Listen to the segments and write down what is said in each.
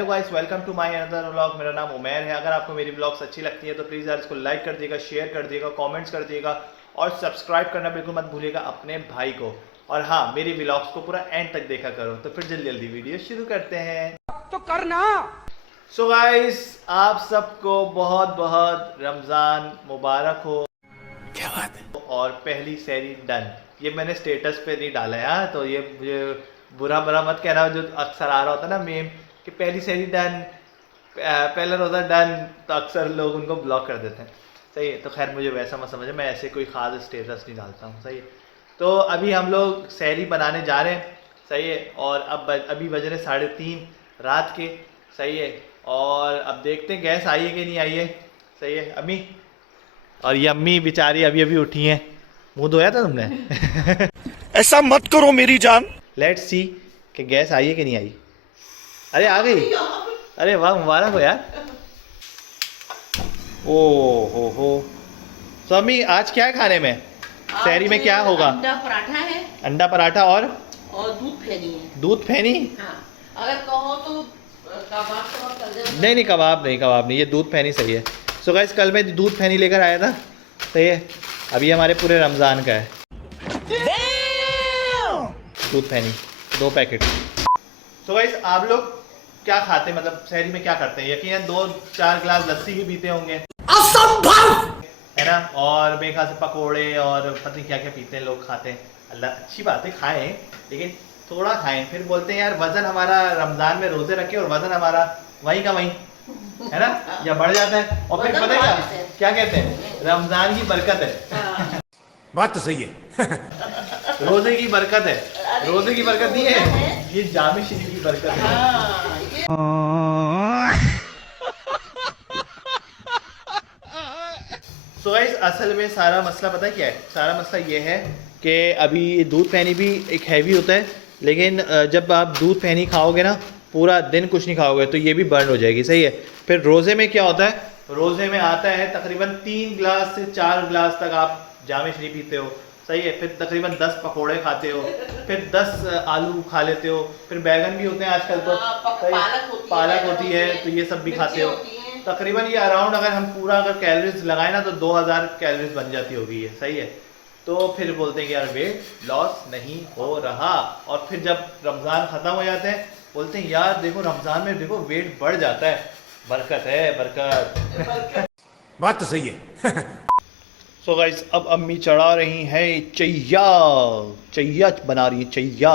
Hello guys, welcome to my another vlog. मेरा नाम उमैर है। अगर आपको मेरी व्लॉग्स अच्छी लगती है तो प्लीज़ यार इसको लाइक कर दिएगा, शेयर कर दिएगा, कमेंट्स कर दिएगा और सब्सक्राइब करना बिल्कुल मत भूलिएगा अपने भाई को। और हाँ, मेरी व्लॉग्स को पूरा एंड तक देखा करो। तो फिर जल्दी जल्दी वीडियो शुरू करते हैं। तो करना। सो गाइस, आप सबको बहुत बहुत रमज़ान मुबारक हो। क्या बात है। और पहली सहरी डन, ये मैंने स्टेटस पे नहीं डाला है। हाँ, तो ये मुझे बुरा बुरा मत कहना, जो अक्सर आ रहा होता है ना मेम कि पहली सहरी डन, पहला रोज़ा डन, तो अक्सर लोग उनको ब्लॉक कर देते हैं। सही है, तो खैर मुझे वैसा मत समझे, मैं ऐसे कोई ख़ास स्टेटस नहीं डालता हूँ। सही है, तो अभी हम लोग सहरी बनाने जा रहे हैं। सही है, और अब अभी बज रहे 3:30 रात के। सही है, और अब देखते हैं गैस आई है कि नहीं आई है। सही है अम्मी, और ये अम्मी बेचारी अभी अभी उठी हैं। मुंह धोया था तुमने? ऐसा मत करो मेरी जान। लेट्स सी कि गैस आई है कि नहीं आई। अरे आ गई, अरे वाह, मुबारक हो यार। ओ हो। तो अम्मी आज क्या है खाने में? सहरी में क्या होगा? अंडा पराठा है अंडा पराठा और दूध फेनी है। दूध फेनी? हाँ, अगर कहो तो कबाब कर दे। नहीं, कबाब नहीं, ये दूध फेनी सही है। सो गाइस, कल मैं दूध फेनी लेकर आया था। सही है, अभी हमारे पूरे रमज़ान का है दूध फेनी, 2 पैकेट। सो गाइस, आप लोग क्या खाते हैं, मतलब सहरी में क्या करते हैं? यकीनन 2-4 गिलास लस्सी भी पीते होंगे, असंभव है ना। और मेरे ख्याल से पकोड़े और पता नहीं क्या क्या पीते हैं लोग, खाते हैं। अल्लाह अच्छी बात है, खाएं, लेकिन थोड़ा खाएं। फिर बोलते हैं यार वजन हमारा रमज़ान में रोजे रखे और वजन हमारा वहीं का वहीं, है ना, या बढ़ जाता है। और फिर पता है क्या कहते हैं, रमज़ान की बरकत है। बात तो सही है। रोजे की बरकत है, रोजे की बरकत नहीं है, ये जामे शरीफ की बरकत है। सो गाइस, असल में सारा मसला पता है क्या है? सारा मसला ये है कि अभी दूध फेनी भी एक हैवी होता है, लेकिन जब आप दूध फेनी खाओगे ना, पूरा दिन कुछ नहीं खाओगे तो ये भी बर्न हो जाएगी। सही है। फिर रोज़े में क्या होता है, रोज़े में आता है तकरीबन 3 गिलास से 4 गिलास तक आप जामे शरीफ पीते हो। सही है, फिर तकरीबन 10 पकोड़े खाते हो, फिर 10 आलू खा लेते हो, फिर बैगन भी होते हैं आजकल तो, पालक होती है, तो ये सब भी खाते हो। तकरीबन ये अराउंड अगर हम पूरा अगर कैलोरीज लगाए ना तो 2000 कैलोरीज बन जाती होगी ये। सही है, तो फिर बोलते हैं कि यार वेट लॉस नहीं हो रहा। और फिर जब रमज़ान ख़त्म हो जाते हैं बोलते हैं यार देखो रमज़ान में देखो वेट बढ़ जाता है। बरकत है, बरकत। बात तो सही है। सो गाइस, अब अम्मी चढ़ा रही है चैया बना रही है चैया।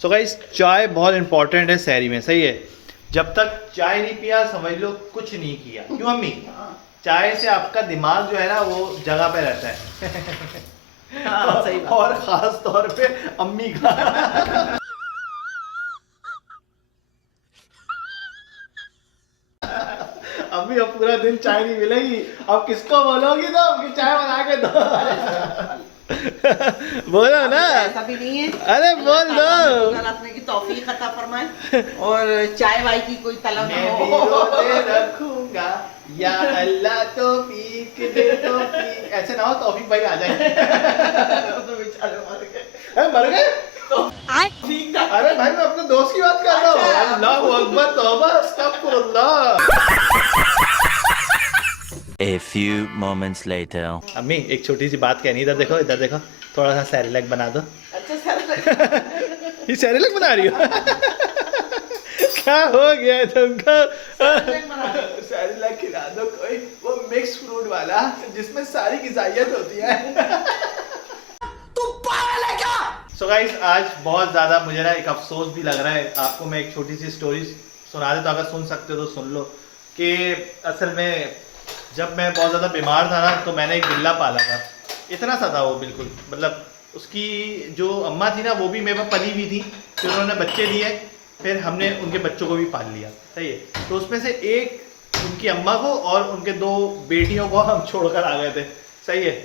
सो गाइस, चाय बहुत इंपॉर्टेंट है सहरी में। सही है, जब तक चाय नहीं पिया समझ लो कुछ नहीं किया। क्यों अम्मी? चाय से आपका दिमाग जो है ना वो जगह पे रहता है। हाँ, सही बात। और खास तौर पे अम्मी का। अम्मी अब पूरा दिन चाय नहीं मिलेगी, अब किसको बोलोगी तो कि चाय बना के दो। बोलो ना, ऐसा भी नहीं है। अरे बोल दो। रखने की तौफीक अता फरमाए और चाय वाय की कोई तलब मैं ना भी हो। रोज़े रखूंगा या अल्लाह तौफीक दे तौफीक। ऐसे ना हो तौफीक भाई आ जाए। तो बेचारे मर गए। मर गए? ठीक था। अरे भाई, मैं अपने दोस्त की बात कर रहा हूँ। अच्छा। अल्लाहू अकबर, तौबा, अस्तगफुरुल्लाह। A few moments later. अम्मी एक छोटी सी बात कहनी, इधर देखो, इधर देखो, थोड़ा सा सैरेलैक बना दो। अच्छा सर। ये सैरेलैक बना रही हो? क्या हो गया तुमको? सैरेलैक खिला दो कोई, वो मिक्स फ्रूट वाला जिसमें सारी ग़िज़ाइयत होती है। तू पागल है क्या? सो गाइस, आज बहुत ज़्यादा मुझे ना एक अफसोस भी लग रहा है। आपको मैं एक छोटी सी स्टोरी सुना देता हूँ, अगर सुन सकते हो तो सुन लो। कि असल में जब मैं बहुत ज़्यादा बीमार था ना तो मैंने एक बिल्ला पाला था। इतना सा था वो, बिल्कुल मतलब उसकी जो अम्मा थी ना वो भी मेरे पास पली हुई थी, फिर उन्होंने बच्चे दिए, फिर हमने उनके बच्चों को भी पाल लिया। सही है, तो उसमें से एक उनकी अम्मा को और उनके 2 बेटियों को हम छोड़कर आ गए थे। सही है,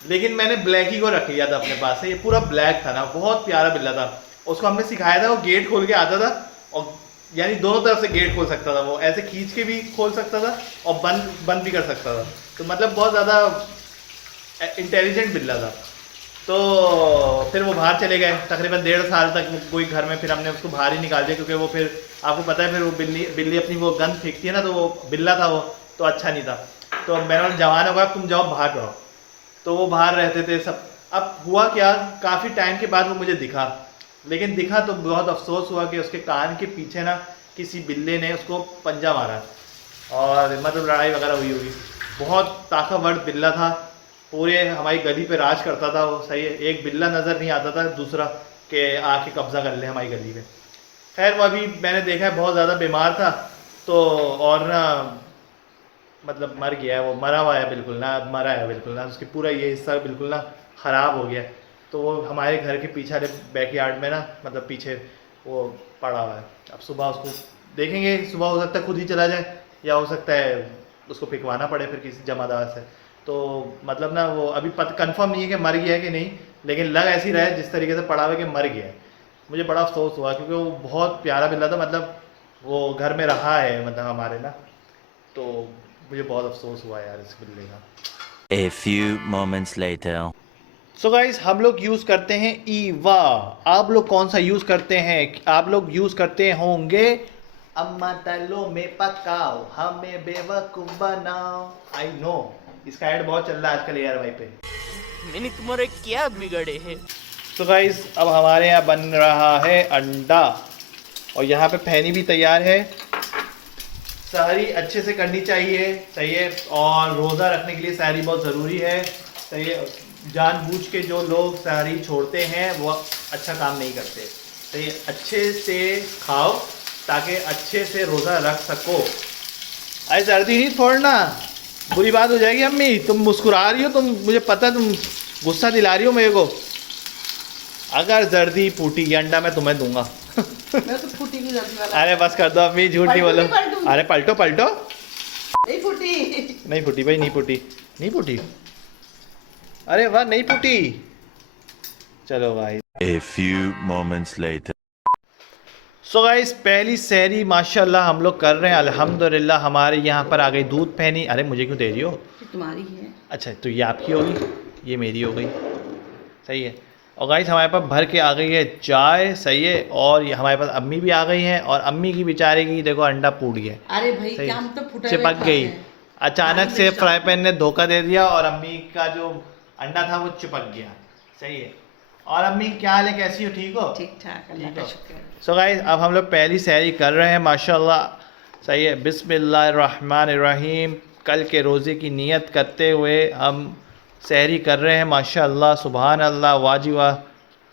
लेकिन मैंने ब्लैक ही को रख लिया था अपने पास से। ये पूरा ब्लैक था ना, बहुत प्यारा बिल्ला था। उसको हमने सिखाया था, वो गेट खोल के आता था, और यानी दोनों तरफ से गेट खोल सकता था। वो ऐसे खींच के भी खोल सकता था और बंद भी कर सकता था। तो मतलब बहुत ज़्यादा इंटेलिजेंट बिल्ला था। तो फिर वो बाहर चले गए, तकरीबन 1.5 साल तक कोई घर में, फिर हमने उसको बाहर ही निकाल दिया क्योंकि वो फिर आपको पता है फिर वो बिल्ली अपनी वो गंद फेंकती है ना, तो वो बिल्ला था वो, तो अच्छा नहीं था। तो मैंने बोला जवान होगा तुम जाओ बाहर रहो, तो वो बाहर रहते थे सब। अब हुआ क्या, काफ़ी टाइम के बाद वो मुझे दिखा, लेकिन दिखा तो बहुत अफसोस हुआ कि उसके कान के पीछे ना किसी बिल्ले ने उसको पंजा मारा और मतलब लड़ाई वगैरह हुई होगी। बहुत ताकतवर बिल्ला था, पूरे हमारी गली पे राज करता था वो, सही है। एक बिल्ला नज़र नहीं आता था दूसरा कि आके कब्जा कर ले हमारी गली में। खैर वो अभी मैंने देखा है बहुत ज़्यादा बीमार था, तो और ना मतलब मर गया है, वो मरा हुआ है बिल्कुल ना, मरा है बिल्कुल ना, उसकी पूरा ये हिस्सा बिल्कुल ना ख़राब हो गया है। तो वो हमारे घर के पीछे वाले बैकयार्ड में ना, मतलब पीछे वो पड़ा हुआ है। अब सुबह उसको देखेंगे, सुबह हो सकता है खुद ही चला जाए, या हो सकता है उसको फिकवाना पड़े फिर किसी जमादार से। तो मतलब ना वो अभी कंफर्म नहीं है कि मर गया है कि नहीं, लेकिन लग ऐसी रहा है जिस तरीके से पड़ा हुआ है कि मर गया है। मुझे बड़ा अफसोस हुआ क्योंकि वो बहुत प्यारा बिल्ला था, मतलब वो घर में रहा है मतलब हमारे ना, तो मुझे बहुत अफसोस हुआ यार इस बिल्ले का। A few moments later. So guys हम लोग यूज़ करते हैं ईवा। आप लोग कौन सा यूज़ करते हैं? आप लोग यूज़ करते होंगे अम्मा तलो में पकाओ हमें बेवकूफ़ बनाओ। आई नो इसका ऐड बहुत चल रहा है आजकल एयर वाई पे। मैंने तुम्हारे क्या बिगड़े हैं? तो गाइस अब हमारे यहाँ बन रहा है अंडा, और यहाँ पे फैनी भी तैयार है। सहरी अच्छे से करनी चाहिए, सही है, और रोज़ा रखने के लिए सहरी बहुत ज़रूरी है, सही है। जानबूझ के जो लोग सहरी छोड़ते हैं वो अच्छा काम नहीं करते, सही है। अच्छे से खाओ ताकि अच्छे से रोज़ा रख सको। अरे सर्दी नहीं छोड़ना, बुरी बात हो जाएगी। अम्मी तुम मुस्कुरा रही हो, तुम मुझे पता है तुम गुस्सा दिला रही हो मेरे को। अगर जर्दी फूटी ये अंडा मैं तुम्हें दूंगा। मैं तो फूटी की जल्दी वाला। अरे बस कर दो अम्मी, झूठ नहीं बोलो। अरे पलटो पलटो। नहीं फूटी। नहीं फूटी भाई, नहीं फूटी, नहीं फूटी। अरे वाह नहीं फूटी। चलो भाई। A few moments later. So guys पहली सहरी माशाल्लाह हम लोग कर रहे हैं अल्हम्दुलिल्लाह। हमारे यहाँ पर आ गई दूध फैनी। अरे मुझे क्यों दे रही हो? ये तुम्हारी है। अच्छा तो ये आपकी होगी, ये मेरी हो गई, सही है। और गाइस हमारे पास भर के आ गई है चाय, सही है। और ये हमारे पास अम्मी भी आ गई हैं, और अम्मी की बेचारे की देखो अंडा फूट गया, अरे भाई सही, क्या हम तो फुटे हुए चिपक खाते गई। हैं। अचानक से फ्राई पैन ने धोखा दे दिया और अम्मी का जो अंडा था वो चिपक गया, सही है। और अम्मी क्या हाल है, कैसी हो, ठीक हो? ठीक ठाक, अल्लाह ठीक का हो। शुक्र है। सो गाइस अब हम लोग पहली सहरी कर रहे हैं माशाल्लाह, सही है। बिस्मिल्लाहिर्रहमानिर्रहीम। कल के रोज़े की नियत करते हुए हम सहरी कर रहे हैं माशाल्लाह। सुभान अल्लाह, वाजी वाह,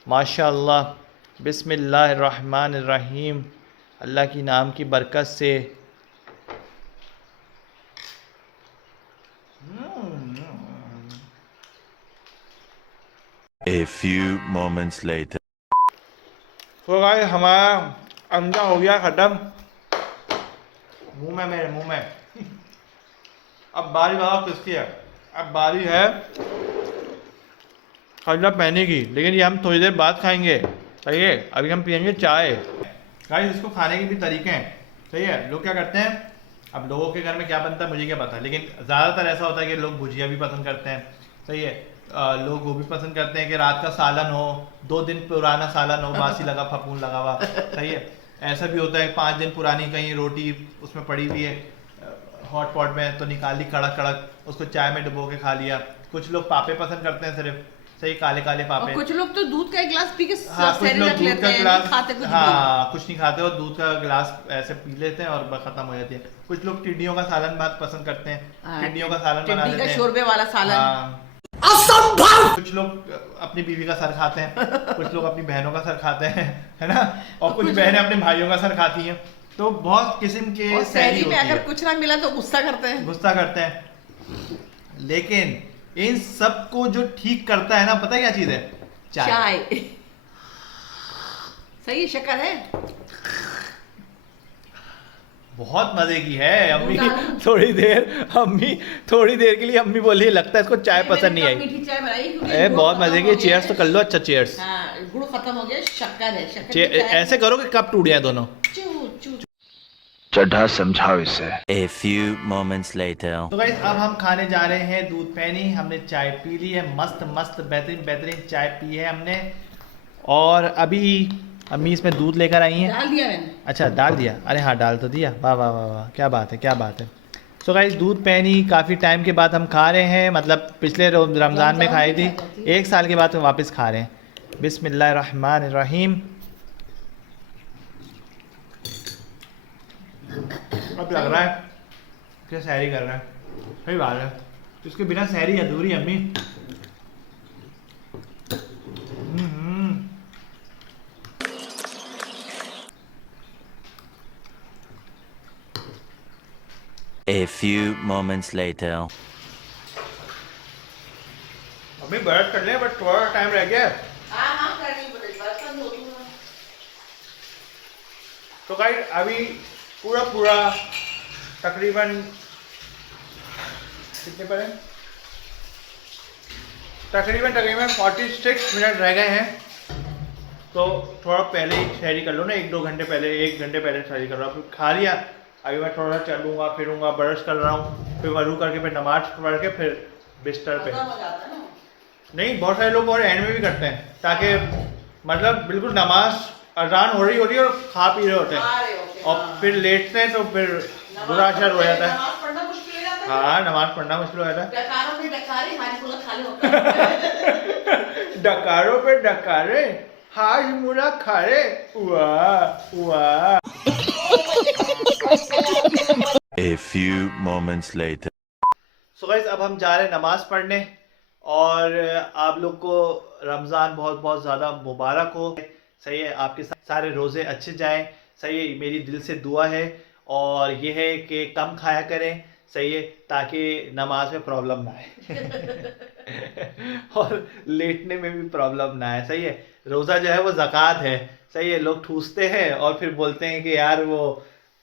माशाल्लाह। बिस्मिल्लाहिर्रहमानिर्रहीम। अल्लाह की नाम की बरकत से। A few moments later. तो गाइस हमारा अंडा हो गया ख़त्म, मुंह में, मेरे मुंह में। अब बारी बताओ किसकी है? अब बारी है खजरा पहने की, लेकिन ये हम थोड़ी देर बाद खाएंगे, सही है। अभी हम पियेंगे चाय। गाइस इसको खाने के भी तरीके हैं, सही है। लोग क्या करते हैं, अब लोगों के घर में क्या बनता है मुझे क्या पता, लेकिन ज़्यादातर ऐसा होता है कि लोग भुजिया भी पसंद करते हैं, सही है। लोग वो भी पसंद करते हैं कि रात का सालन हो, 2 दिन पुराना सालन हो, बासी लगा फपून लगा हुआ, सही है। ऐसा भी होता है 5 दिन पुरानी कहीं रोटी उसमें पड़ी हुई है हॉट पॉट में, तो निकाली कड़क कड़क, उसको चाय में डुबो के खा लिया। कुछ लोग पापे पसंद करते हैं सिर्फ, सही, काले काले और पापे। कुछ लोग तो दूध का एक गिलास पी के हाँ कुछ सहरी लोग रख दूध लेते का हैं, गिलास, नहीं खाते कुछ भी। हाँ कुछ नहीं खाते और दूध का गिलास ऐसे पी लेते हैं और खत्म हो जाती है। कुछ लोग टिड्डियों का सालन बहुत पसंद करते हैं, हाँ, टिड्डियों का सालन बना टिड्डी लेते का हैं। शोरबे वाला सालन। हाँ। असंभव। कुछ लोग अपनी बीवी का सर खाते हैं, कुछ लोग अपनी बहनों का सर खाते हैं, है ना, और कुछ बहनें अपने भाइयों का सर खाती हैं। तो बहुत किस्म के और सहरी सहरी में होती अगर है, कुछ ना मिला तो गुस्सा करते हैं। गुस्सा करते हैं। लेकिन इन सबको जो ठीक करता है ना, पता है क्या चीज है? चाय। सही शक्कर है। बहुत मजे की है अम्मी। दूध अम्मी थोड़ी देर के लिए अम्मी बोली लगता है इसको चाय पसंद नहीं आई। मीठी चाय बनाई क्योंकि ए गुड़ बहुत खत्म मजे हो की, गया चेयर्स है। तो कर लो, अच्छा चेयर्स। हाँ गुड़ खत्म हो गया, शक्कर है, शक्कर की चाय। ऐसे करो कि कब टूट जाए दोनों। चू चू। चढ़ा समझाओ इसे। A few moments later. तो गाइस अब हम खाने जा रहे हैं दूध पैनी। हमने चाय पी ली है, मस्त मस्त बेहतरीन बेहतरीन चाय पी है हमने। और अभी अम्मी इसमें दूध लेकर आई हैं। डाल दिया मैंने। अच्छा डाल दिया, अरे हाँ डाल तो दिया, वाह वाह वाह वाह, क्या बात है क्या बात है। सो गाइस दूध पैनी काफ़ी टाइम के बाद हम खा रहे हैं, मतलब पिछले रमज़ान में खाई थी, 1 साल के बाद हम वापस खा रहे हैं। बिस्मिल्लाहिर्रहमानिर्रहीम। अब लग रहा है कि सैरी कर रहा है, सही बात है, इसके बिना सैरी अधूरी अम्मी। A few moments later. अम्मी ब्रश कर लें, बट थोड़ा टाइम रह गया है। हाँ करनी पड़ेगी, बर्तन धो दूंगा। तो गाइस अभी पूरा तकरीबन कितने पर है, तकरीबन 46 मिनट रह गए हैं। तो थोड़ा पहले ही शहरी कर लो ना, 1-2 घंटे पहले, 1 घंटे पहले शहरी कर लो। अब खा लिया, अभी मैं थोड़ा चलूँगा फिरूँगा, ब्रश कर रहा हूँ, फिर वज़ू करके फिर नमाज पढ़ के फिर बिस्तर पे। खत्म हो जाता है ना। नहीं बहुत सारे लोग और एंड में भी करते हैं, ताकि मतलब बिल्कुल नमाज अजान हो रही होती है और खा पी रहे होते खा रहे हैं, होते हैं, और हाँ। फिर लेटते हैं तो फिर बुरा असर हो जाता है। नमाज पढ़ना मुश्किल हो जाता है। हाँ नमाज पढ़ना मुश्किल हो जाता है। डकारों में डकारे, हाथ मुला खाली होता है। डकारों पे डकारे, हाज मुला खारे, वाह वाह। A few moments later. So guys अब हम जा रहे हैं नमाज पढ़ने, और आप लोग को रमज़ान बहुत बहुत ज़्यादा मुबारक हो। सही है, आपके सारे रोज़े अच्छे जाएं, सही है, मेरी दिल से दुआ है। और ये है कि कम खाया करें, सही है, ताकि नमाज में प्रॉब्लम ना आए और लेटने में भी प्रॉब्लम ना आए। सही है, रोज़ा जो है वो ज़कात है। सही है, लोग ठूसते हैं और फिर बोलते हैं कि यार वो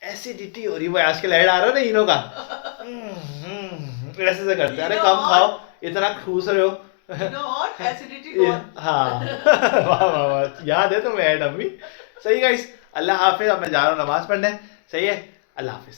एसिडिटी हो रही है, वो आजकल ऐड आ रहा है ना इनो का, ऐसे से करते हैं, अरे कम खाओ, इतना ठूस रहे हो। एसिडिटी हाँ वाह वाह वाह, याद है तुम्हें ऐड अम्मी। सही गाइस, अल्लाह हाफिज। अब मैं जा रहा हूँ नमाज पढ़ने, सही है, अल्लाह हाफिज।